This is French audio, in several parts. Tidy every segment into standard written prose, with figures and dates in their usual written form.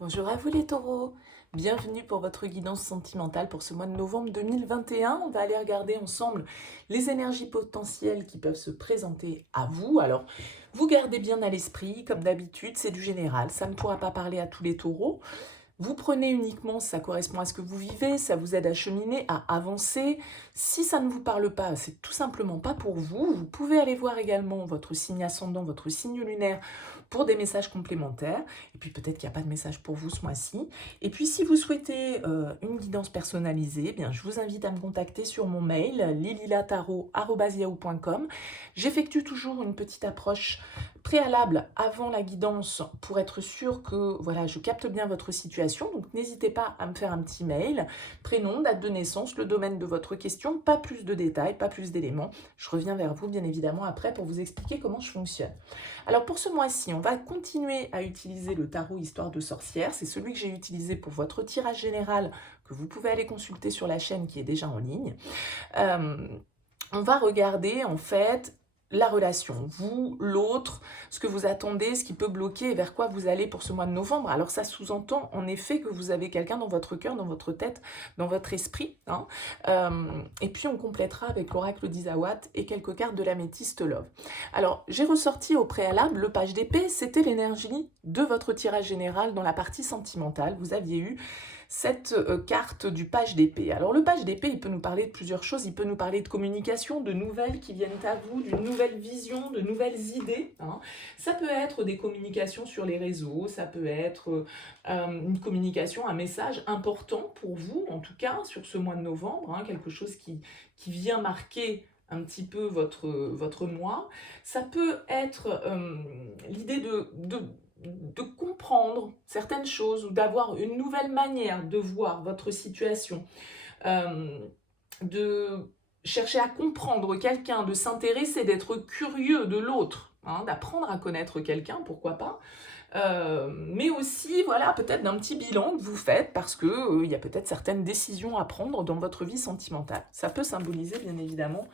Bonjour à vous les taureaux, bienvenue pour votre guidance sentimentale pour ce mois de novembre 2021. On va aller regarder ensemble les énergies potentielles qui peuvent se présenter à vous. Alors, vous gardez bien à l'esprit, comme d'habitude, c'est du général, ça ne pourra pas parler à tous les taureaux. Vous prenez uniquement si ça correspond à ce que vous vivez, ça vous aide à cheminer, à avancer. Si ça ne vous parle pas, c'est tout simplement pas pour vous. Vous pouvez aller voir également votre signe ascendant, votre signe lunaire pour des messages complémentaires. Et puis peut-être qu'il n'y a pas de message pour vous ce mois-ci. Et puis si vous souhaitez une guidance personnalisée, eh bien, je vous invite à me contacter sur mon mail lililataro@yahoo.com. J'effectue toujours une petite approche préalable avant la guidance pour être sûr que voilà, je capte bien votre situation. Donc n'hésitez pas à me faire un petit mail, prénom, date de naissance, le domaine de votre question, pas plus de détails, pas plus d'éléments. Je reviens vers vous bien évidemment après pour vous expliquer comment je fonctionne. Alors pour ce mois-ci, on va continuer à utiliser le tarot Histoire de sorcière. C'est celui que j'ai utilisé pour votre tirage général que vous pouvez aller consulter sur la chaîne qui est déjà en ligne. On va regarder en fait la relation, vous, l'autre, ce que vous attendez, ce qui peut bloquer et vers quoi vous allez pour ce mois de novembre. Alors ça sous-entend en effet que vous avez quelqu'un dans votre cœur, dans votre tête, dans votre esprit. Hein. Et puis on complétera avec l'oracle d'Isawat et quelques cartes de l'améthyste Love. Alors j'ai ressorti au préalable le page d'épée, c'était l'énergie de votre tirage général dans la partie sentimentale. Vous aviez eu cette carte du page d'épée. Alors le page d'épée, il peut nous parler de plusieurs choses, il peut nous parler de communication, de nouvelles qui viennent à vous, d'une nouvelle vision, de nouvelles idées. Hein. Ça peut être des communications sur les réseaux, ça peut être une communication, un message important pour vous, en tout cas sur ce mois de novembre, hein, quelque chose qui vient marquer un petit peu votre mois. Ça peut être l'idée de comprendre certaines choses ou d'avoir une nouvelle manière de voir votre situation, de chercher à comprendre quelqu'un, de s'intéresser, d'être curieux de l'autre, hein, d'apprendre à connaître quelqu'un, pourquoi pas. Mais aussi, voilà, peut-être d'un petit bilan que vous faites parce que il y a peut-être certaines décisions à prendre dans votre vie sentimentale. Ça peut symboliser, bien évidemment,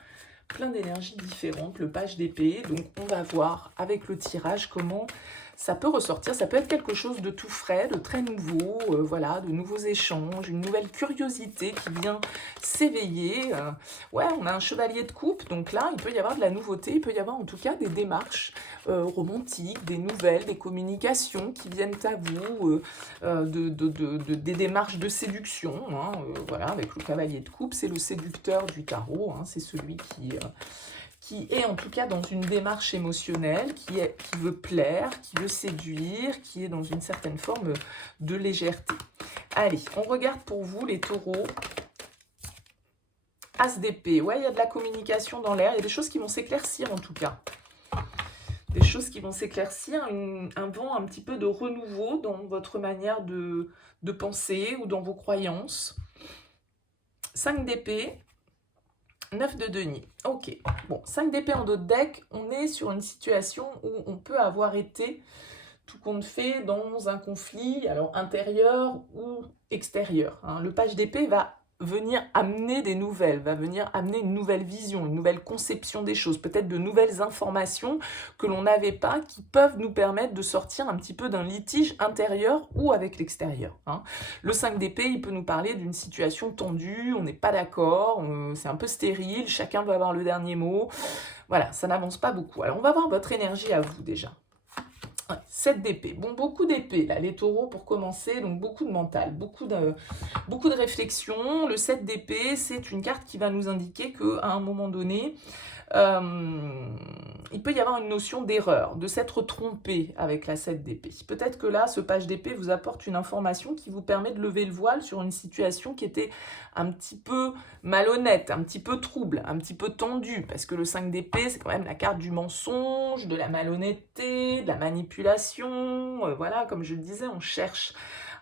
plein d'énergies différentes, le page d'épée. Donc on va voir avec le tirage comment ça peut ressortir. Ça peut être quelque chose de tout frais, de très nouveau, voilà, de nouveaux échanges, une nouvelle curiosité qui vient s'éveiller. Ouais, on a un chevalier de coupe, donc là, il peut y avoir de la nouveauté, il peut y avoir en tout cas des démarches romantiques, des nouvelles, des communications qui viennent à vous, des démarches de séduction. Hein, voilà, avec le cavalier de coupe, c'est le séducteur du tarot, hein, c'est celui qui est en tout cas dans une démarche émotionnelle, qui veut plaire, qui veut séduire, qui est dans une certaine forme de légèreté. Allez, on regarde pour vous les taureaux. As d'épée, ouais, il y a de la communication dans l'air, il y a des choses qui vont s'éclaircir en tout cas. Des choses qui vont s'éclaircir, un vent un petit peu de renouveau dans votre manière de penser ou dans vos croyances. 5 d'épée. 9 de denier. Ok. Bon, 5 d'épée en dos de deck, on est sur une situation où on peut avoir été, tout compte fait, dans un conflit, alors intérieur ou extérieur. Hein. Le page d'épée va venir amener des nouvelles, va venir amener une nouvelle vision, une nouvelle conception des choses, peut-être de nouvelles informations que l'on n'avait pas, qui peuvent nous permettre de sortir un petit peu d'un litige intérieur ou avec l'extérieur. Hein. Le 5 d'épée, il peut nous parler d'une situation tendue, on n'est pas d'accord, c'est un peu stérile, chacun veut avoir le dernier mot. Voilà, ça n'avance pas beaucoup. Alors on va voir votre énergie à vous déjà. 7 d'épée. Bon, beaucoup d'épée, là, les taureaux, pour commencer, donc beaucoup de mental, beaucoup de réflexion. Le 7 d'épée, c'est une carte qui va nous indiquer qu'à un moment donné, il peut y avoir une notion d'erreur, de s'être trompé avec la 7 d'épée. Peut-être que là, ce page d'épée vous apporte une information qui vous permet de lever le voile sur une situation qui était un petit peu malhonnête, un petit peu trouble, un petit peu tendue, parce que le 5 d'épée, c'est quand même la carte du mensonge, de la malhonnêteté, de la manipulation. Voilà, comme je le disais, on cherche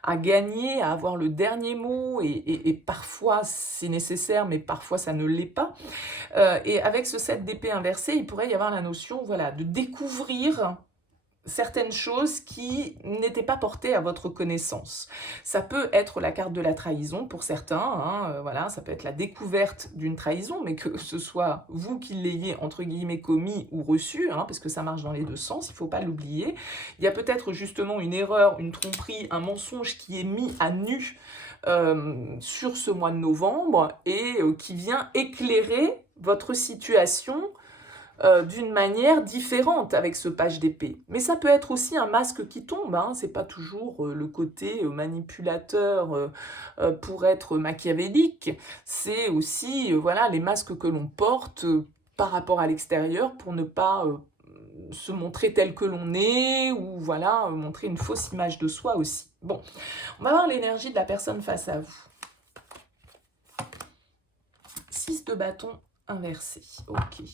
à gagner, à avoir le dernier mot, et parfois c'est nécessaire, mais parfois ça ne l'est pas. Et avec ce 7 d'épée inversé, il pourrait y avoir la notion, voilà, de découvrir certaines choses qui n'étaient pas portées à votre connaissance. Ça peut être la carte de la trahison pour certains, hein, voilà, ça peut être la découverte d'une trahison, mais que ce soit vous qui l'ayez entre guillemets commis ou reçu, hein, parce que ça marche dans les deux sens, il ne faut pas l'oublier. Il y a peut-être justement une erreur, une tromperie, un mensonge qui est mis à nu sur ce mois de novembre et qui vient éclairer votre situation d'une manière différente avec ce page d'épée. Mais ça peut être aussi un masque qui tombe, hein. C'est pas toujours le côté manipulateur pour être machiavélique, c'est aussi voilà, les masques que l'on porte par rapport à l'extérieur pour ne pas se montrer tel que l'on est, ou voilà, montrer une fausse image de soi aussi. Bon, on va voir l'énergie de la personne face à vous. 6 de bâton inversé, ok.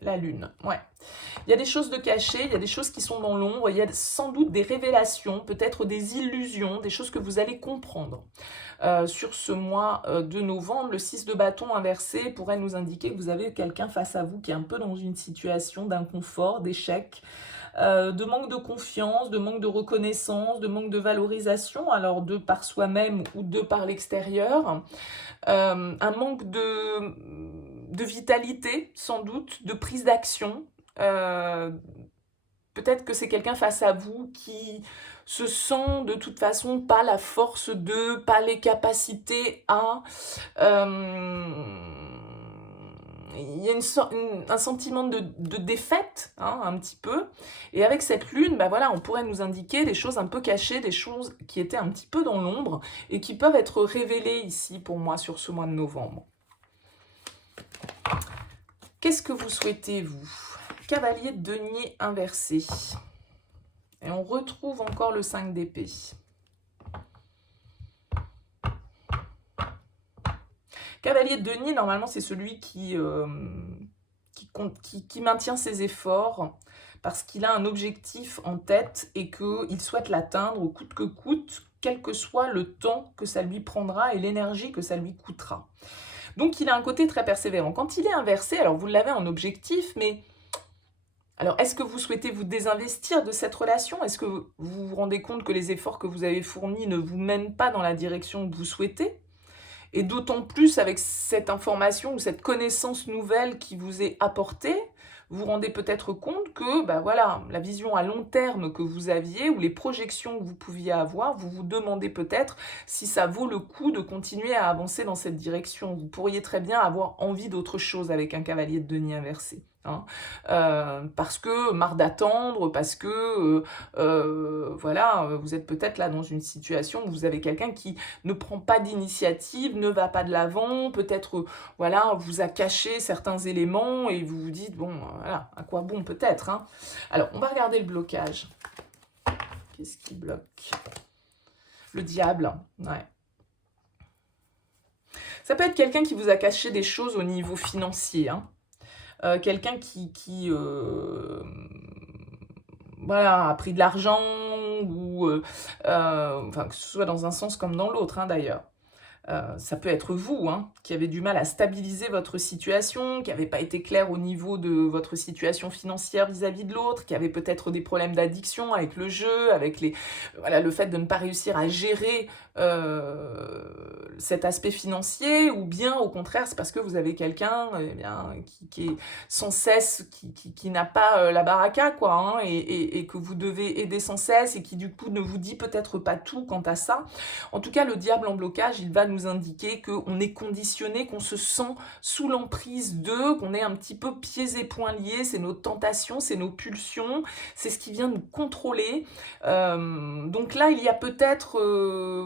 La lune, ouais. Il y a des choses de cachées, il y a des choses qui sont dans l'ombre, il y a sans doute des révélations, peut-être des illusions, des choses que vous allez comprendre. Sur ce mois de novembre, le 6 de bâton inversé pourrait nous indiquer que vous avez quelqu'un face à vous qui est un peu dans une situation d'inconfort, d'échec, de manque de confiance, de manque de reconnaissance, de manque de valorisation, alors de par soi-même ou de par l'extérieur. Un manque de vitalité, sans doute, de prise d'action. Peut-être que c'est quelqu'un face à vous qui se sent de toute façon pas la force de, pas les capacités à... il y a un sentiment de défaite, hein, un petit peu. Et avec cette lune, bah voilà, on pourrait nous indiquer des choses un peu cachées, des choses qui étaient un petit peu dans l'ombre et qui peuvent être révélées ici pour moi sur ce mois de novembre. Qu'est-ce que vous souhaitez, vous? Cavalier de denier inversé. Et on retrouve encore le 5 d'épée. Cavalier de denier, normalement, c'est celui qui maintient ses efforts parce qu'il a un objectif en tête et qu'il souhaite l'atteindre au coûte que coûte, quel que soit le temps que ça lui prendra et l'énergie que ça lui coûtera. Donc, il a un côté très persévérant. Quand il est inversé, alors vous l'avez en objectif, mais... Alors, est-ce que vous souhaitez vous désinvestir de cette relation? Est-ce que vous vous rendez compte que les efforts que vous avez fournis ne vous mènent pas dans la direction que vous souhaitez? Et d'autant plus avec cette information ou cette connaissance nouvelle qui vous est apportée, vous vous rendez peut-être compte que bah voilà, la vision à long terme que vous aviez ou les projections que vous pouviez avoir, vous vous demandez peut-être si ça vaut le coup de continuer à avancer dans cette direction. Vous pourriez très bien avoir envie d'autre chose avec un cavalier de denier inversé. Hein, parce que marre d'attendre, parce que voilà, vous êtes peut-être là dans une situation où vous avez quelqu'un qui ne prend pas d'initiative, ne va pas de l'avant, peut-être voilà, vous a caché certains éléments et vous vous dites bon voilà, à quoi bon peut-être, hein. Alors on va regarder le blocage. Qu'est-ce qui bloque? Le diable, ouais. Ça peut être quelqu'un qui vous a caché des choses au niveau financier, hein. Quelqu'un qui voilà, a pris de l'argent ou enfin, que ce soit dans un sens comme dans l'autre, hein, d'ailleurs. Ça peut être vous, hein, qui avez du mal à stabiliser votre situation, qui n'avez pas été clair au niveau de votre situation financière vis-à-vis de l'autre, qui avez peut-être des problèmes d'addiction avec le jeu, avec voilà, le fait de ne pas réussir à gérer cet aspect financier, ou bien au contraire, c'est parce que vous avez quelqu'un qui est sans cesse, qui n'a pas la baraka, quoi, hein, et que vous devez aider sans cesse, et qui du coup ne vous dit peut-être pas tout quant à ça. En tout cas, le diable en blocage, il va nous indiquer qu'on est conditionné, qu'on se sent sous l'emprise d'eux, qu'on est un petit peu pieds et poings liés, c'est nos tentations, c'est nos pulsions, c'est ce qui vient nous contrôler. Donc là, il y a peut-être,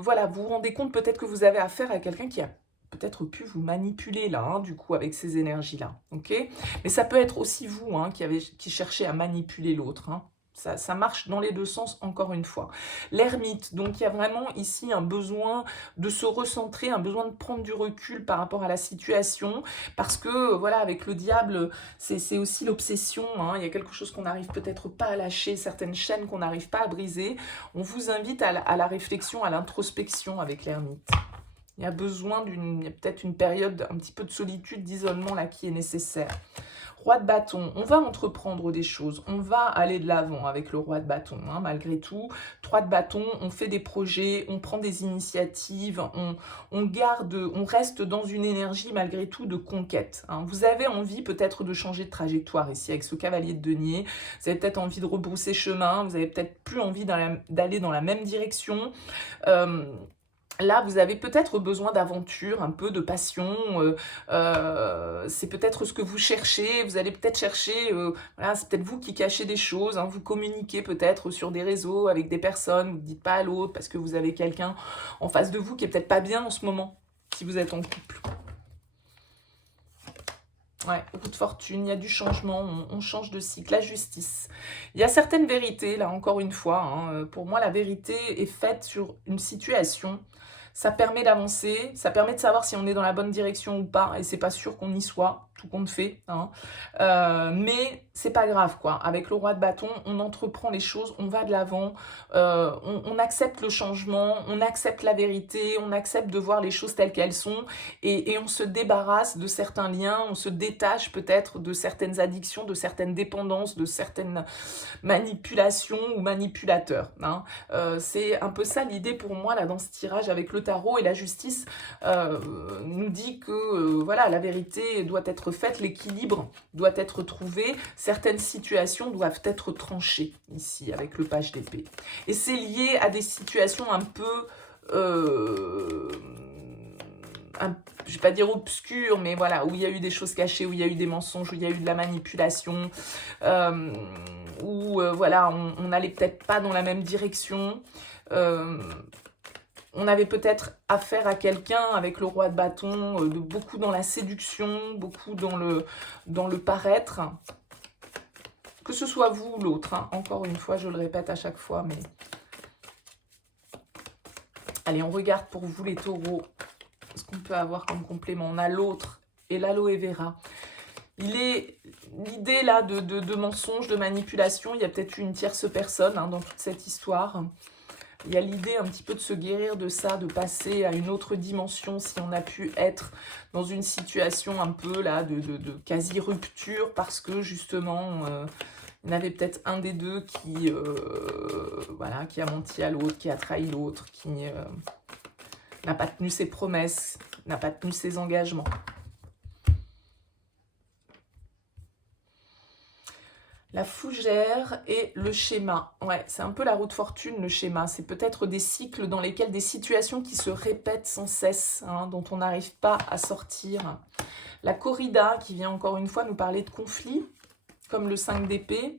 voilà, vous vous rendez compte peut-être que vous avez affaire à quelqu'un qui a peut-être pu vous manipuler là, hein, du coup, avec ces énergies-là, ok? Mais ça peut être aussi vous, hein, qui cherchez à manipuler l'autre, hein. Ça marche dans les deux sens, encore une fois. L'ermite, donc il y a vraiment ici un besoin de se recentrer, un besoin de prendre du recul par rapport à la situation, parce que, voilà, avec le diable, c'est aussi l'obsession, hein. Il y a quelque chose qu'on n'arrive peut-être pas à lâcher, certaines chaînes qu'on n'arrive pas à briser. On vous invite à la réflexion, à l'introspection avec l'ermite. Il y a besoin il y a peut-être une période, un petit peu de solitude, d'isolement là qui est nécessaire. Roi de bâton, on va entreprendre des choses, on va aller de l'avant avec le roi de bâton, hein, malgré tout. 3 de bâton, on fait des projets, on prend des initiatives, on reste dans une énergie malgré tout de conquête, hein. Vous avez envie peut-être de changer de trajectoire ici avec ce cavalier de denier, vous avez peut-être envie de rebrousser chemin, vous avez peut-être plus envie d'aller dans la même direction. Là, vous avez peut-être besoin d'aventure, un peu de passion, c'est peut-être ce que vous cherchez, vous allez peut-être chercher, voilà, c'est peut-être vous qui cachez des choses, hein, vous communiquez peut-être sur des réseaux avec des personnes, vous ne dites pas à l'autre parce que vous avez quelqu'un en face de vous qui est peut-être pas bien en ce moment, si vous êtes en couple. Ouais, beaucoup de fortune, il y a du changement, on change de cycle, la justice. Il y a certaines vérités, là encore une fois, hein, pour moi la vérité est faite sur une situation, ça permet d'avancer, ça permet de savoir si on est dans la bonne direction ou pas, et c'est pas sûr qu'on y soit, tout compte fait, hein. Mais c'est pas grave quoi, avec le roi de bâton, on entreprend les choses, on va de l'avant, on accepte le changement, on accepte la vérité, on accepte de voir les choses telles qu'elles sont, et on se débarrasse de certains liens, on se détache peut-être de certaines addictions, de certaines dépendances, de certaines manipulations ou manipulateurs, hein. C'est un peu ça l'idée pour moi là dans ce tirage avec le tarot, et la justice nous dit que voilà, la vérité doit être faite, l'équilibre doit être trouvé, certaines situations doivent être tranchées ici avec le page d'épée. Et c'est lié à des situations un peu... je vais pas dire obscures, mais voilà, où il y a eu des choses cachées, où il y a eu des mensonges, où il y a eu de la manipulation, où voilà, on n'allait peut-être pas dans la même direction. On avait peut-être affaire à quelqu'un avec le roi de bâton, beaucoup dans la séduction, beaucoup dans le paraître. Que ce soit vous ou l'autre, hein. Encore une fois, je le répète à chaque fois, mais... Allez, on regarde pour vous les taureaux ce qu'on peut avoir comme complément. On a l'autre et l'aloe vera. L'idée là de mensonge, de manipulation, il y a peut-être une tierce personne hein, dans toute cette histoire. Il y a l'idée un petit peu de se guérir de ça, de passer à une autre dimension si on a pu être dans une situation un peu là de quasi-rupture parce que justement, il y en avait peut-être un des deux qui, voilà, qui a menti à l'autre, qui a trahi l'autre, qui n'a pas tenu ses promesses, n'a pas tenu ses engagements. La fougère et le schéma. Ouais, c'est un peu la roue de fortune, le schéma. C'est peut-être des cycles dans lesquels des situations qui se répètent sans cesse, hein, dont on n'arrive pas à sortir. La corrida, qui vient encore une fois nous parler de conflits, comme le 5 d'épée.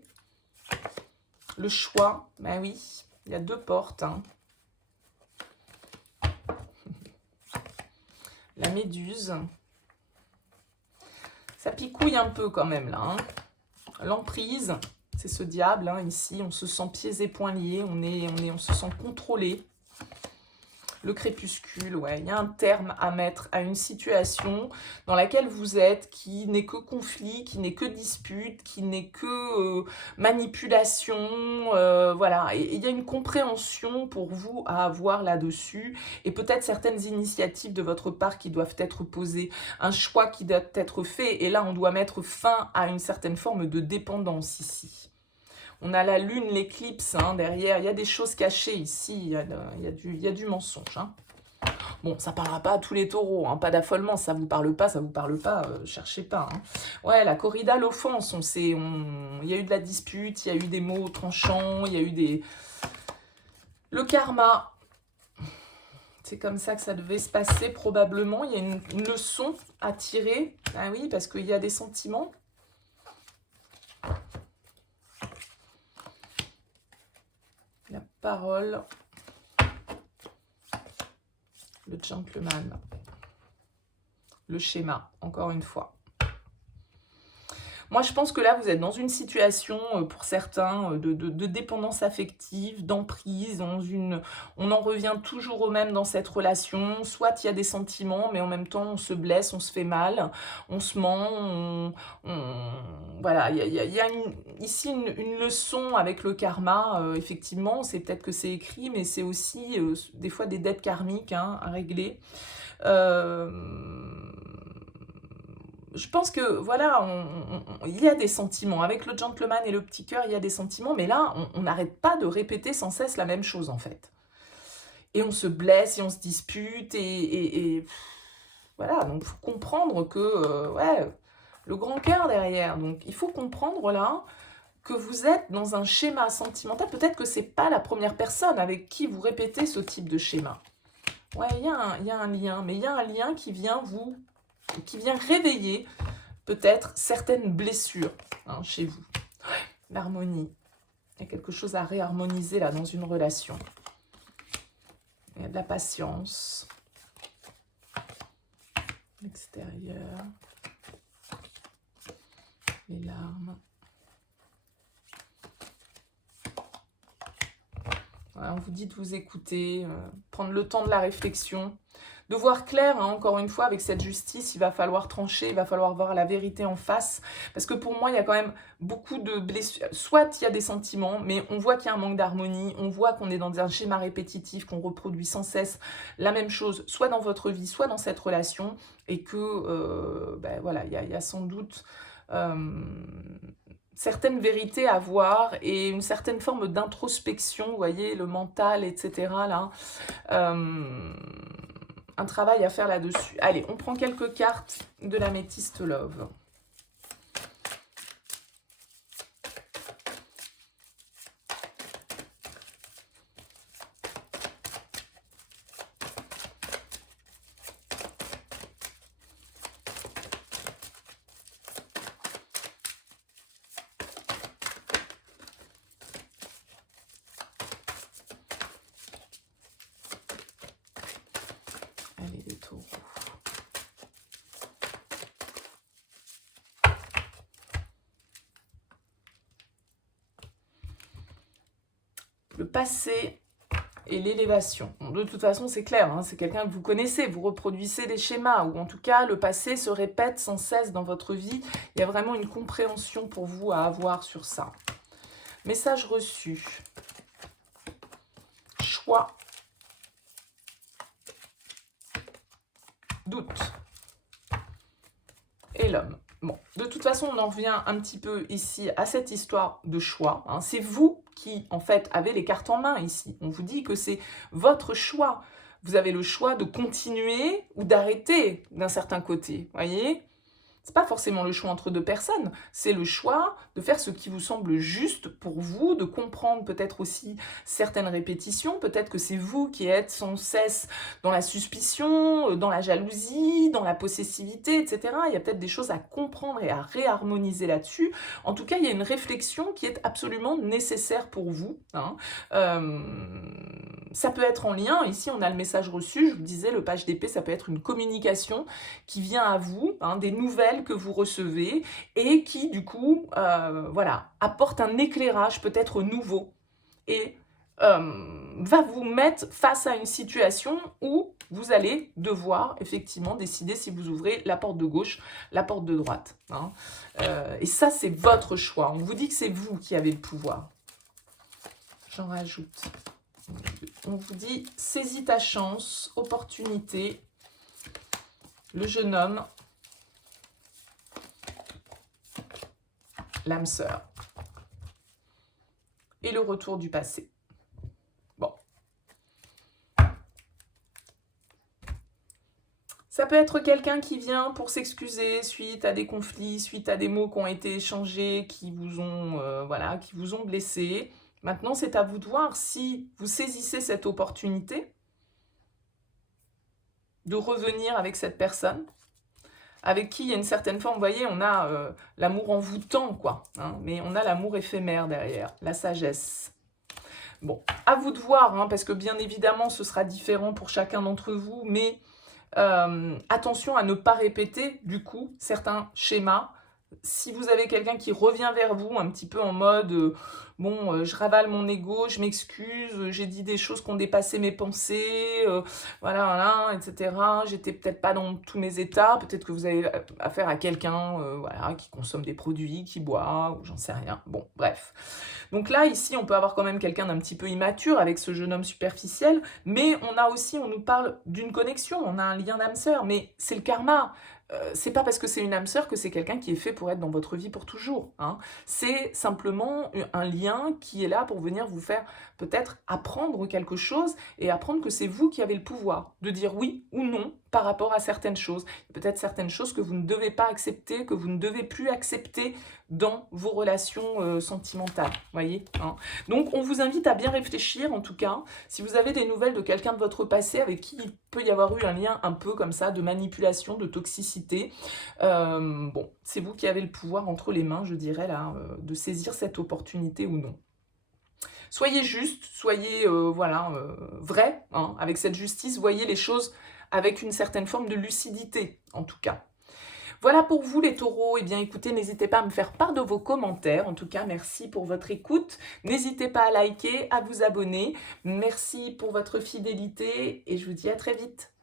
Le choix, ben oui, il y a 2 portes. Hein. La méduse. Ça picouille un peu quand même, là, hein. L'emprise, c'est ce diable, hein, ici, on se sent pieds et poings liés, on se sent contrôlé. Le crépuscule, ouais, il y a un terme à mettre à une situation dans laquelle vous êtes, qui n'est que conflit, qui n'est que dispute, qui n'est que manipulation, voilà. Et il y a une compréhension pour vous à avoir là-dessus, et peut-être certaines initiatives de votre part qui doivent être posées, un choix qui doit être fait, et là on doit mettre fin à une certaine forme de dépendance ici. On a la lune, l'éclipse hein, derrière. Il y a des choses cachées ici. Il y a du mensonge. Hein. Bon, ça ne parlera pas à tous les taureaux. Hein. Pas d'affolement. Ça ne vous parle pas, ça ne vous parle pas. Cherchez pas. Hein. Ouais, la corrida, l'offense. Il y a eu de la dispute. Il y a eu des mots tranchants. Il y a eu des... Le karma. C'est comme ça que ça devait se passer probablement. Il y a une leçon à tirer. Ah oui, parce qu'il y a des sentiments. La parole, le gentleman, le schéma, encore une fois. Moi, je pense que là, vous êtes dans une situation, pour certains, de dépendance affective, d'emprise, on en revient toujours au même dans cette relation. Soit il y a des sentiments, mais en même temps, on se blesse, on se fait mal, on se ment, voilà, il y a ici une leçon avec le karma, effectivement. C'est peut-être que c'est écrit, mais c'est aussi, des fois des dettes karmiques, hein, à régler. Je pense que voilà, il y a des sentiments. Avec le gentleman et le petit cœur, il y a des sentiments, mais là, on n'arrête pas de répéter sans cesse la même chose, en fait. Et on se blesse, et on se dispute, voilà, donc il faut comprendre que, ouais, le grand cœur derrière. Donc il faut comprendre là que vous êtes dans un schéma sentimental. Peut-être que c'est pas la première personne avec qui vous répétez ce type de schéma. Ouais, il y a un lien, mais il y a un lien qui vient réveiller peut-être certaines blessures, hein, chez vous. L'harmonie. Il y a quelque chose à réharmoniser là dans une relation. Il y a de la patience. L'extérieur. Les larmes. Voilà, on vous dit de vous écouter, prendre le temps de la réflexion. De voir clair, hein, encore une fois, avec cette justice, il va falloir trancher, il va falloir voir la vérité en face. Parce que pour moi, il y a quand même beaucoup de blessures. Soit il y a des sentiments, mais on voit qu'il y a un manque d'harmonie, on voit qu'on est dans un schéma répétitif, qu'on reproduit sans cesse la même chose, soit dans votre vie, soit dans cette relation, et que, ben voilà, il y a sans doute certaines vérités à voir et une certaine forme d'introspection, vous voyez, le mental, etc. là. Un travail à faire là-dessus. Allez, on prend quelques cartes de l'améthyste Love. Allez, les taureaux. Le passé et l'élévation. Bon, de toute façon, c'est clair, hein, c'est quelqu'un que vous connaissez, vous reproduisez des schémas, ou en tout cas, le passé se répète sans cesse dans votre vie. Il y a vraiment une compréhension pour vous à avoir sur ça. Message reçu. Choix. Doute. Et l'homme. Bon, de toute façon, on en revient un petit peu ici à cette histoire de choix. Hein. C'est vous qui, en fait, avez les cartes en main ici. On vous dit que c'est votre choix. Vous avez le choix de continuer ou d'arrêter d'un certain côté, voyez ? C'est pas forcément le choix entre deux personnes, c'est le choix de faire ce qui vous semble juste pour vous, de comprendre peut-être aussi certaines répétitions, peut-être que c'est vous qui êtes sans cesse dans la suspicion, dans la jalousie, dans la possessivité, etc. Il y a peut-être des choses à comprendre et à réharmoniser là-dessus. En tout cas, il y a une réflexion qui est absolument nécessaire pour vous. Hein. Ça peut être en lien, ici on a le message reçu, je vous disais, le page d'épée, ça peut être une communication qui vient à vous, hein, des nouvelles que vous recevez et qui du coup voilà, apporte un éclairage peut-être nouveau et va vous mettre face à une situation où vous allez devoir effectivement décider si vous ouvrez la porte de gauche, la porte de droite. Hein. Et ça, c'est votre choix. On vous dit que c'est vous qui avez le pouvoir. J'en rajoute. On vous dit, saisis ta chance, opportunité, le jeune homme, l'âme sœur et le retour du passé. Bon. Ça peut être quelqu'un qui vient pour s'excuser suite à des conflits, suite à des mots qui ont été échangés, qui vous ont, voilà, qui vous ont blessé. Maintenant, c'est à vous de voir si vous saisissez cette opportunité de revenir avec cette personne, avec qui il y a une certaine forme, vous voyez, on a l'amour envoûtant, quoi, hein, mais on a l'amour éphémère derrière, la sagesse. Bon, à vous de voir, hein, parce que bien évidemment, ce sera différent pour chacun d'entre vous, mais attention à ne pas répéter, du coup, certains schémas Si vous avez quelqu'un qui revient vers vous un petit peu en mode, bon, je ravale mon ego, je m'excuse, j'ai dit des choses qui ont dépassé mes pensées, voilà, voilà, et cetera. J'étais peut-être pas dans tous mes états, peut-être que vous avez a affaire à quelqu'un, voilà, qui consomme des produits, qui boit ou j'en sais rien. Bon, bref. Donc là, ici, on peut avoir quand même quelqu'un d'un petit peu immature avec ce jeune homme superficiel, mais on nous parle d'une connexion, on a un lien d'âme sœur, mais c'est le karma. C'est pas parce que c'est une âme sœur que c'est quelqu'un qui est fait pour être dans votre vie pour toujours, hein. C'est simplement un lien qui est là pour venir vous faire peut-être apprendre quelque chose et apprendre que c'est vous qui avez le pouvoir de dire oui ou non par rapport à certaines choses. Peut-être certaines choses que vous ne devez pas accepter, que vous ne devez plus accepter dans vos relations sentimentales, voyez, hein. Donc on vous invite à bien réfléchir en tout cas. Si vous avez des nouvelles de quelqu'un de votre passé avec qui il peut y avoir eu un lien un peu comme ça de manipulation, de toxicité, bon, c'est vous qui avez le pouvoir entre les mains, je dirais là, de saisir cette opportunité ou non. Soyez juste, soyez voilà, vrai, hein, avec cette justice, voyez les choses avec une certaine forme de lucidité, en tout cas. Voilà pour vous les taureaux, eh bien écoutez, n'hésitez pas à me faire part de vos commentaires, en tout cas merci pour votre écoute, n'hésitez pas à liker, à vous abonner, merci pour votre fidélité et je vous dis à très vite.